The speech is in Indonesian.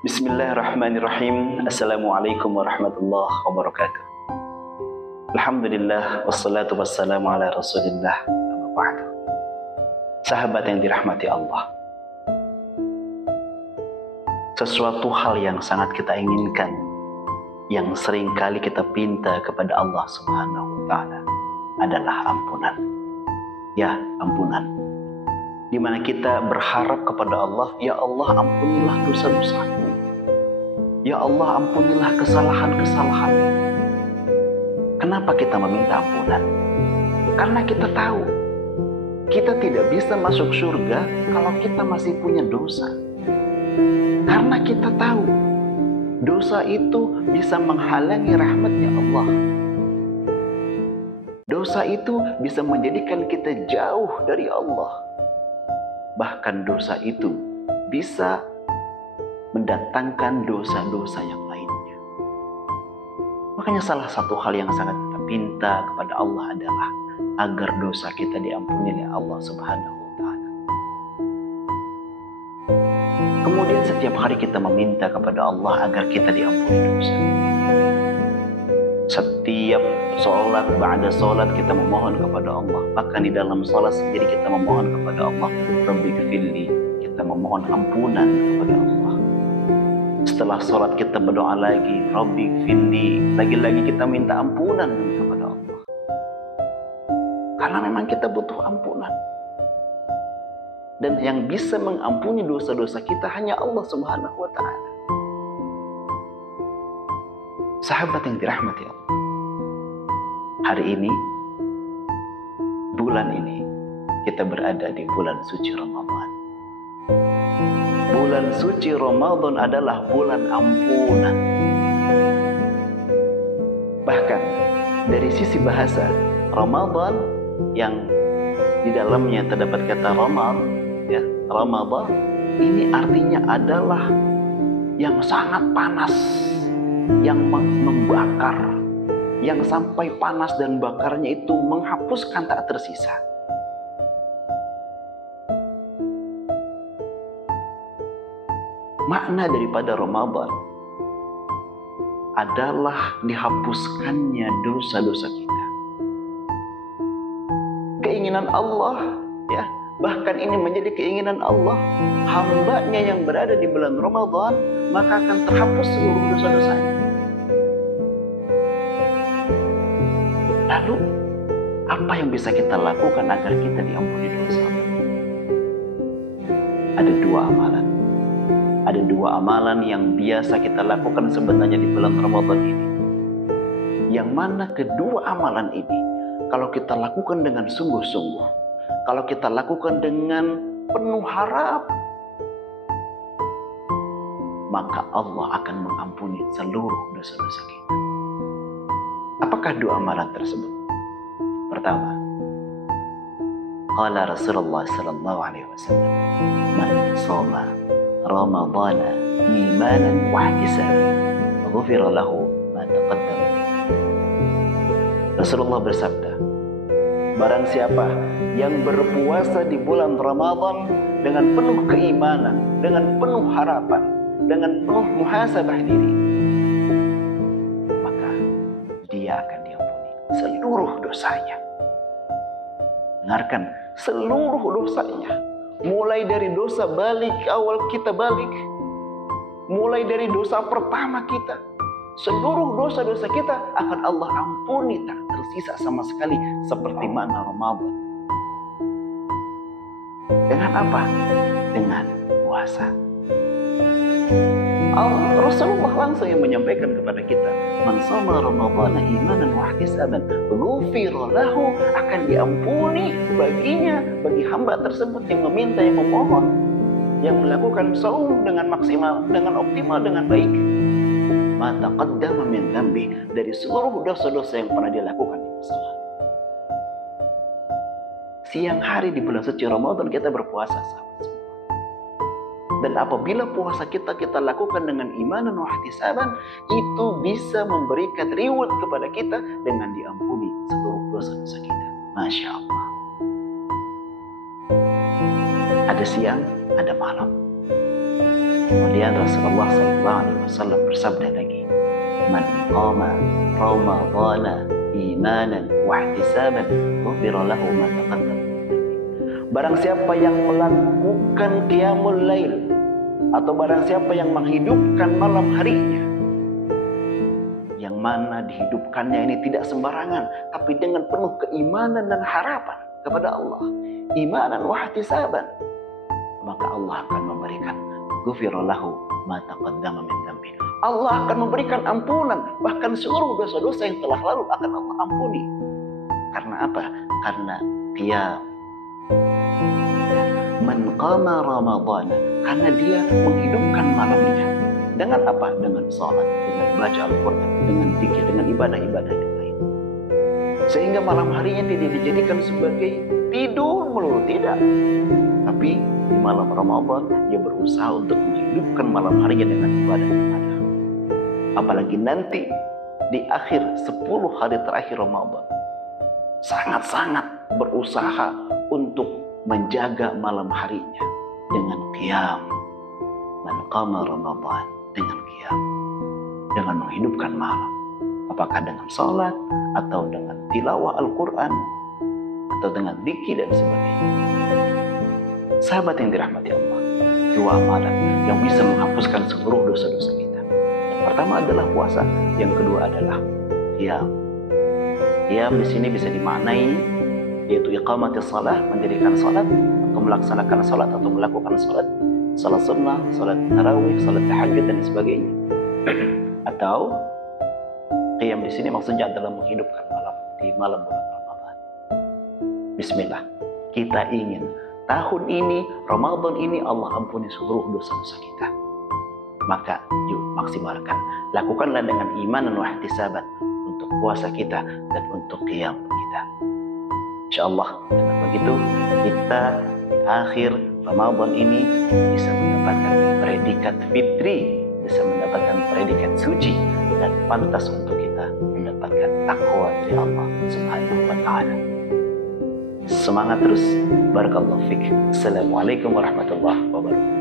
Bismillahirrahmanirrahim. Assalamualaikum warahmatullahi wabarakatuh. Alhamdulillah wassalatu wassalamu ala Rasulillah. Amma ba'du. Sahabat yang dirahmati Allah, sesuatu hal yang sangat kita inginkan, yang sering kali kita pinta kepada Allah Subhanahu wa ta'ala adalah ampunan. Ya, ampunan. Di mana kita berharap kepada Allah, ya Allah ampunilah dosa-dosaku. Ya Allah ampunilah kesalahan-kesalahan. Kenapa kita meminta ampunan? Karena kita tahu kita tidak bisa masuk surga kalau kita masih punya dosa. Karena kita tahu dosa itu bisa menghalangi rahmatnya Allah. Dosa itu bisa menjadikan kita jauh dari Allah. Bahkan dosa itu bisa mendatangkan dosa-dosa yang lainnya. Makanya salah satu hal yang sangat kita pinta kepada Allah adalah agar dosa kita diampuni oleh Allah Subhanahu wa ta'ala. Kemudian setiap hari kita meminta kepada Allah agar kita diampuni dosa. Setiap sholat, ba'da sholat kita memohon kepada Allah. Bahkan di dalam sholat sendiri kita memohon kepada Allah, Rabbighfirli, kita memohon ampunan kepada Allah. Setelah sholat kita berdoa lagi, Rabbighfirli, lagi-lagi kita minta ampunan kepada Allah. Karena memang kita butuh ampunan. Dan yang bisa mengampuni dosa-dosa kita hanya Allah Subhanahu wa ta'ala. Sahabat yang dirahmati Allah, hari ini, bulan ini, kita berada di bulan suci Ramadan. Bulan suci Ramadan adalah bulan ampunan. Bahkan dari sisi bahasa, Ramadan yang di dalamnya terdapat kata Ramal, ya, Ramadan ini artinya adalah yang sangat panas, yang membakar, yang sampai panas dan bakarnya itu menghapuskan tak tersisa. Makna daripada Ramadan adalah dihapuskannya dosa-dosa kita. Keinginan Allah, ya, bahkan ini menjadi keinginan Allah, hambanya yang berada di bulan Ramadan maka akan terhapus seluruh dosa-dosanya. Lalu apa yang bisa kita lakukan agar kita diampuni dosa? Ada dua amalan. Ada dua amalan yang biasa kita lakukan sebenarnya di bulan Ramadan ini. Yang mana kedua amalan ini, kalau kita lakukan dengan sungguh-sungguh, kalau kita lakukan dengan penuh harap, maka Allah akan mengampuni seluruh dosa-dosa kita. Apakah dua amalan tersebut? Pertama, qala Rasulullah sallallahu alaihi wasallam, man shoma Ramadana imanan wa ihtisaban, ghufira lahu ma taqaddama min dhanbihi. Rasulullah bersabda, barang siapa yang berpuasa di bulan Ramadan dengan penuh keimanan, dengan penuh harapan, dengan penuh muhasabah diri, maka dia akan diampuni seluruh dosanya. Dengarkan, seluruh dosanya. Mulai dari dosa balik, awal kita balik, mulai dari dosa pertama kita, seluruh dosa-dosa kita akan Allah ampuni tak tersisa sama sekali, seperti mana Ramadan. Dengan apa? Dengan puasa. Rasulullah langsung yang menyampaikan kepada kita, man shoma Ramadana imanan wa ihtisaban, ghufira lahu, akan diampuni baginya, bagi hamba tersebut yang meminta, yang memohon, yang melakukan saum dengan maksimal, dengan optimal, dengan baik, ma taqaddama min dhanbi, dari seluruh dosa-dosa yang pernah dia lakukan di masa lalu. Siang hari di bulan suci Ramadan kita berpuasa, sahabat semua. Dan apabila puasa kita lakukan dengan imanan wa ihtisaban, itu bisa memberikan reward kepada kita dengan diampuni seluruh dosa-dosa kita. Masya Allah. Ada siang, ada malam. Kemudian Rasulullah SAW bersabda lagi, "Man qama Ramadhana imanan wa ihtisaban, ghufira lahu ma taqaddam." Barang siapa yang melakukan qiyamul lail, atau barang siapa yang menghidupkan malam harinya, yang mana dihidupkannya ini tidak sembarangan, tapi dengan penuh keimanan dan harapan kepada Allah, imanan wa ihtisaban, maka Allah akan memberikan ghufira lahu ma taqaddama min dzambi. Allah akan memberikan ampunan, bahkan seluruh dosa-dosa yang telah lalu akan Allah ampuni. Karena apa? Karena qiyam. Man qama Ramadhana, karena dia menghidupkan malamnya. Dengan apa? Dengan salat, dengan baca Al-Quran, dengan zikir, dengan ibadah-ibadah yang lain. Sehingga malam harinya tidak dijadikan sebagai tidur melulu, tidak. Tapi di malam Ramadan dia berusaha untuk menghidupkan malam harinya dengan ibadah-ibadah. Apalagi nanti di akhir 10 hari terakhir Ramadan, sangat-sangat berusaha untuk menjaga malam harinya dengan qiyam. Man qama Ramadan, dengan qiyam, dengan menghidupkan malam. Apakah dengan salat, atau dengan tilawah Al-Quran, atau dengan zikir dan sebagainya. Sahabat yang dirahmati Allah, 2 amalan yang bisa menghapuskan seluruh dosa-dosa kita. Yang pertama adalah puasa, yang kedua adalah qiyam. Qiyam di sini bisa dimaknai yaitu iqamatis salah, mendirikan salat, atau melaksanakan salat, atau melakukan salat, salat sunnah, salat tarawih, salat tahajud dan sebagainya. Atau qiyam di sini maksudnya adalah menghidupkan malam di malam bulan Ramadan. Bismillah, kita ingin tahun ini, Ramadan ini Allah ampuni seluruh dosa-dosa kita. Maka yuk maksimalkan, lakukanlah dengan iman dan ihtisaban untuk puasa kita dan untuk qiyam kita. InsyaAllah dengan begitu kita di akhir Ramadan ini bisa mendapatkan predikat fitri, bisa mendapatkan predikat suci, dan pantas untuk kita mendapatkan takwa dari Allah Subhanahu wa Ta'ala. Semangat terus. Barakallahu fiik. Assalamualaikum warahmatullahi wabarakatuh.